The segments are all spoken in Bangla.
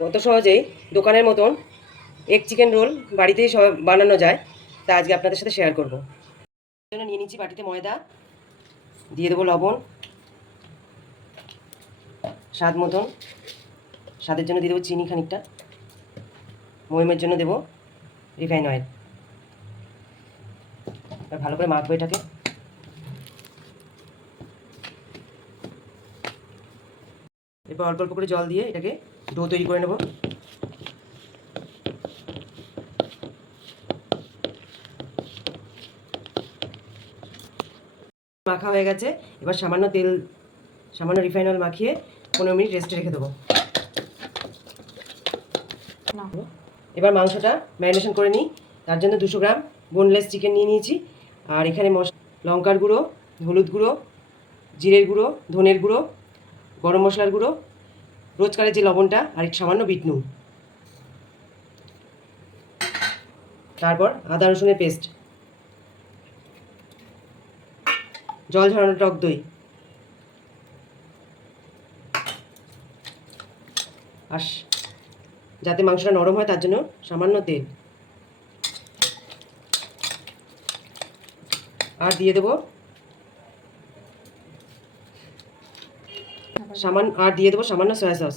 কত সহজেই দোকানের মতন এগ চিকেন রোল বাড়িতেই সব বানানো যায়, তা আজকে আপনাদের সাথে শেয়ার করব। জন্য নিয়ে নিচ্ছি বাটিতে ময়দা, দিয়ে দেবো লবণ স্বাদ মতন, স্বাদের জন্য দিয়ে দেবো চিনি খানিকটা, মহিমের জন্য দেবো রিফাইন অয়েল। ভালো করে মাখবো এটাকে। এরপর অল্প অল্প করে জল দিয়ে এটাকে ডো তৈরি করে নেব। মাখা হয়ে গেছে, এবার সামান্য তেল, সামান্য রিফাইন অয়েল মাখিয়ে 15 মিনিট রেস্টে রেখে দেবো। এবার মাংসটা ম্যারিনেশন করে নিই। তার জন্য 200 গ্রাম বোনলেস চিকেন নিয়ে নিয়েছি। আর এখানে লঙ্কার গুঁড়ো, হলুদ গুঁড়ো, জিরের গুঁড়ো, ধনের গুঁড়ো, গরম মশলার গুঁড়ো, রোজকারের যে লবণটা, আর একটু সামান্য বিট নুন, তারপর আদা রসুনের পেস্ট, জল ঝরানো টক দই, আর যাতে মাংসটা নরম হয় তার জন্য সামান্য তেল। আর দিয়ে দেবো সামান্য সয়া সস।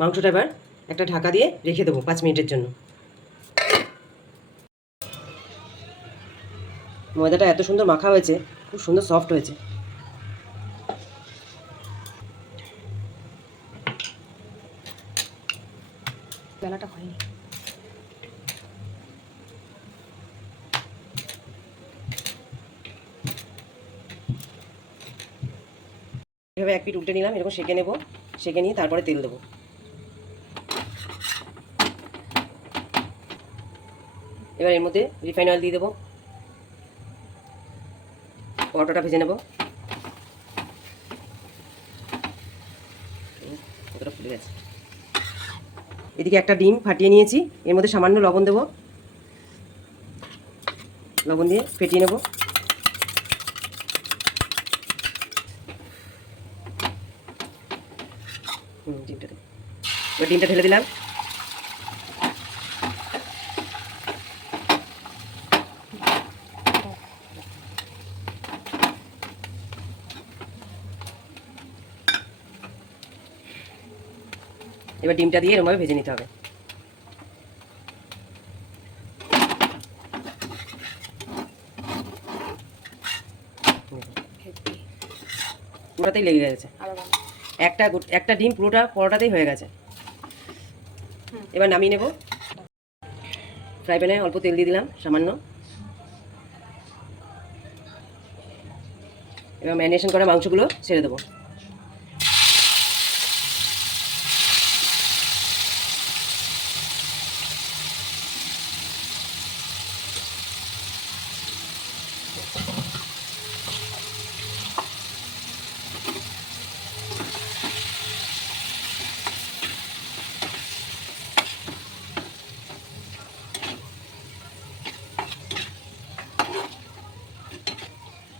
মাংসটা এবার একটা ঢাকা দিয়ে রেখে দেবো 5 মিনিটের জন্য। ময়দাটা এত সুন্দর মাখা হয়েছে, খুব সুন্দর সফট হয়েছে। বেলাটা হয়নি। এভাবে এক পিঠ উল্টে নিলাম, এরকম সেঁকে নেব। সেঁকে নিয়ে তারপরে তেল দেবো। এবার এর মধ্যে রিফাইন অয়েল দিয়ে দেবো। পরোটাটা ভেজে নেব। কতটা ফুলে গেছে। এদিকে একটা ডিম ফাটিয়ে নিয়েছি, এর মধ্যে সামান্য লবণ দেবো। লবণ দিয়ে ফেটিয়ে নেব। এবার ডিমটা ঢেলে দিলাম। এবার ডিমটা দিয়ে এরকমভাবে ভেজে নিতে হবে। পুরোটাই লেগে গেছে, একটা ডিম পুরোটা পরোটাতেই হয়ে গেছে। এবার নামিয়ে নেব। ফ্রাই প্যানে অল্প তেল দিয়ে দিলাম সামান্য। এবার ম্যারিনেশন করা মাংসগুলো ছেড়ে দেবো।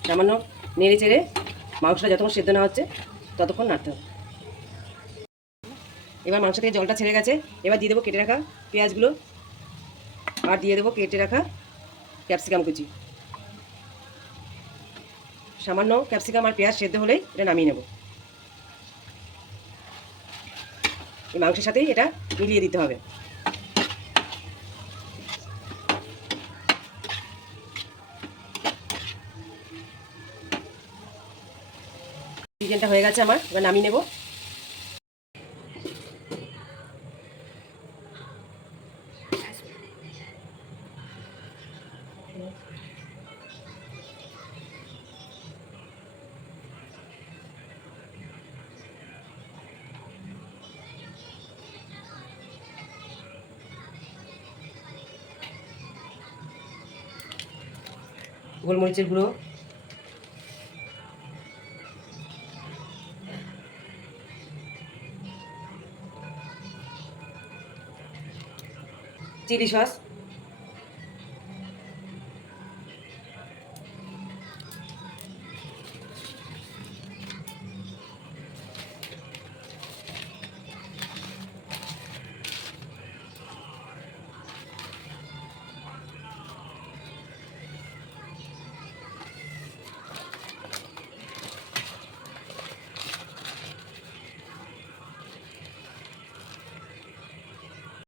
সামান্য নেড়ে চেড়ে মাংসটা যতক্ষণ সেদ্ধ না হচ্ছে ততক্ষণ নাড়তে হবে। এবার মাংস থেকে জলটা ছেড়ে গেছে, এবার দিয়ে দেবো কেটে রাখা পেঁয়াজগুলো, আর দিয়ে দেবো কেটে রাখা ক্যাপসিকাম কুচি। সামান্য ক্যাপসিকাম আর পেঁয়াজ সেদ্ধ হলেই এটা নামিয়ে নেব। এই মাংসের সাথেই এটা মিলিয়ে দিতে হবে। চিকেনটা হয়ে গেছে আমার, এবার নামিয়ে নেব। গোলমরিচের গুঁড়ো, চিলি সস,